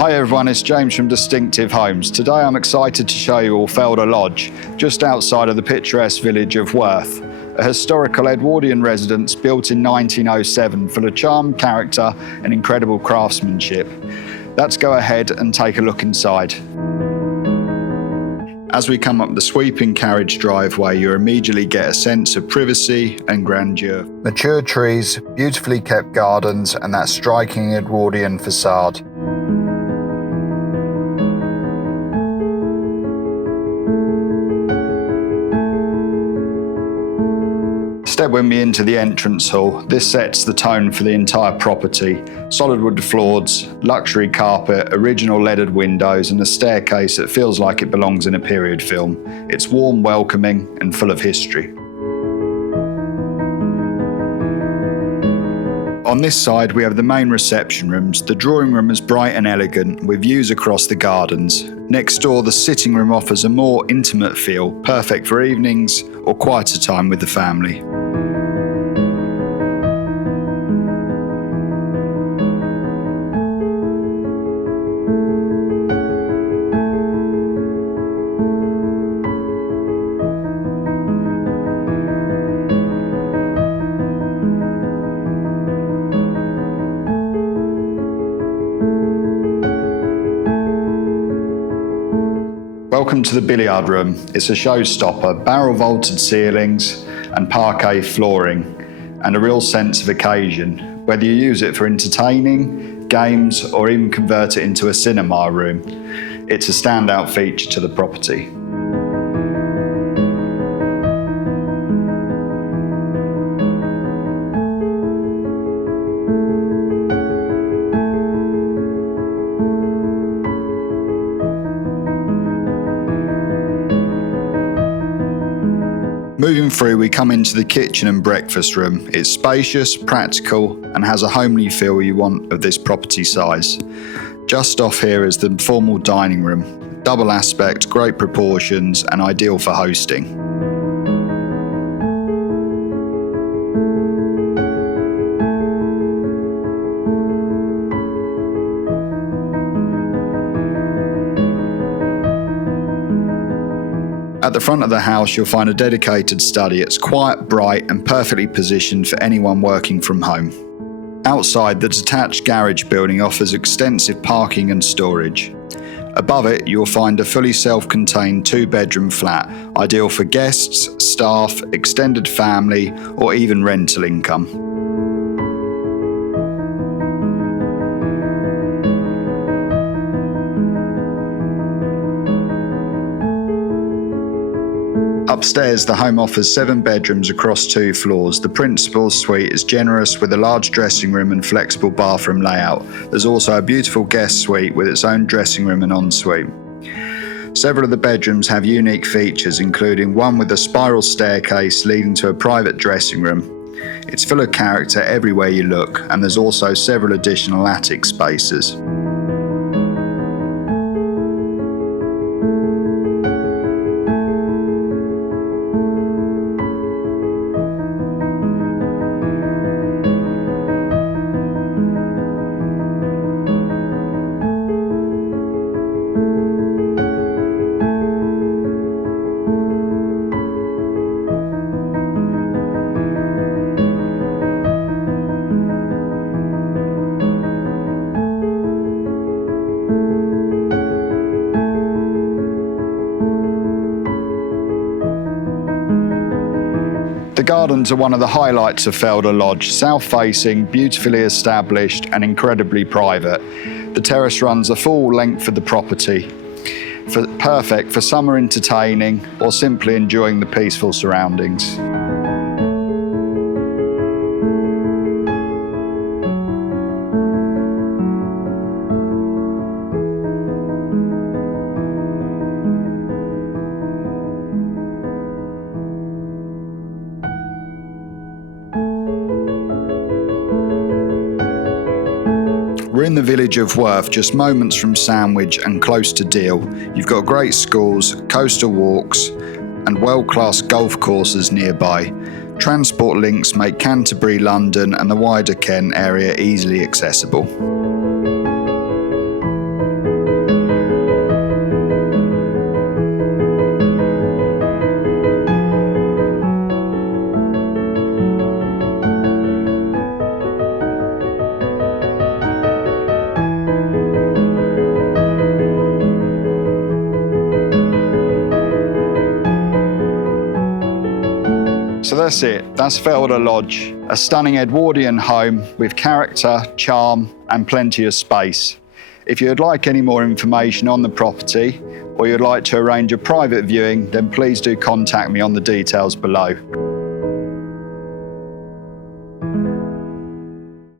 Hi everyone, it's James from Distinctive Homes. Today I'm excited to show you all Felder Lodge, just outside of the picturesque village of Worth, a historical Edwardian residence built in 1907 full of charm, character and incredible craftsmanship. Let's go ahead and take a look inside. As we come up the sweeping carriage driveway, you immediately get a sense of privacy and grandeur. Mature trees, beautifully kept gardens and that striking Edwardian facade. Step with me into the entrance hall. This sets the tone for the entire property. Solid wood floors, luxury carpet, original leaded windows and a staircase that feels like it belongs in a period film. It's warm, welcoming and full of history. On this side we have the main reception rooms. The drawing room is bright and elegant with views across the gardens. Next door the sitting room offers a more intimate feel, perfect for evenings or quieter time with the family. Welcome to the billiard room. It's a showstopper, barrel vaulted ceilings and parquet flooring and a real sense of occasion. Whether you use it for entertaining, games or even convert it into a cinema room, it's a standout feature to the property. Moving through, we come into the kitchen and breakfast room. It's spacious, practical, and has a homely feel you want of this property size. Just off here is the formal dining room. Double aspect, great proportions, and ideal for hosting. At the front of the house, you'll find a dedicated study. It's quiet, bright, and perfectly positioned for anyone working from home. Outside, the detached garage building offers extensive parking and storage. Above it, you'll find a fully self-contained two-bedroom flat, ideal for guests, staff, extended family, or even rental income. Upstairs, the home offers 7 bedrooms across 2 floors. The principal suite is generous with a large dressing room and flexible bathroom layout. There's also a beautiful guest suite with its own dressing room and ensuite. Several of the bedrooms have unique features, including one with a spiral staircase leading to a private dressing room. It's full of character everywhere you look, and there's also several additional attic spaces. The gardens are one of the highlights of Felder Lodge, south-facing, beautifully established and incredibly private. The terrace runs the full length of the property, perfect for summer entertaining or simply enjoying the peaceful surroundings. We're in the village of Worth, just moments from Sandwich and close to Deal. You've got great schools, coastal walks and world-class golf courses nearby. Transport links make Canterbury, London and the wider Kent area easily accessible. So that's it. That's Felder Lodge, a stunning Edwardian home with character, charm, and plenty of space. If you'd like any more information on the property, or you'd like to arrange a private viewing, then please do contact me on the details below.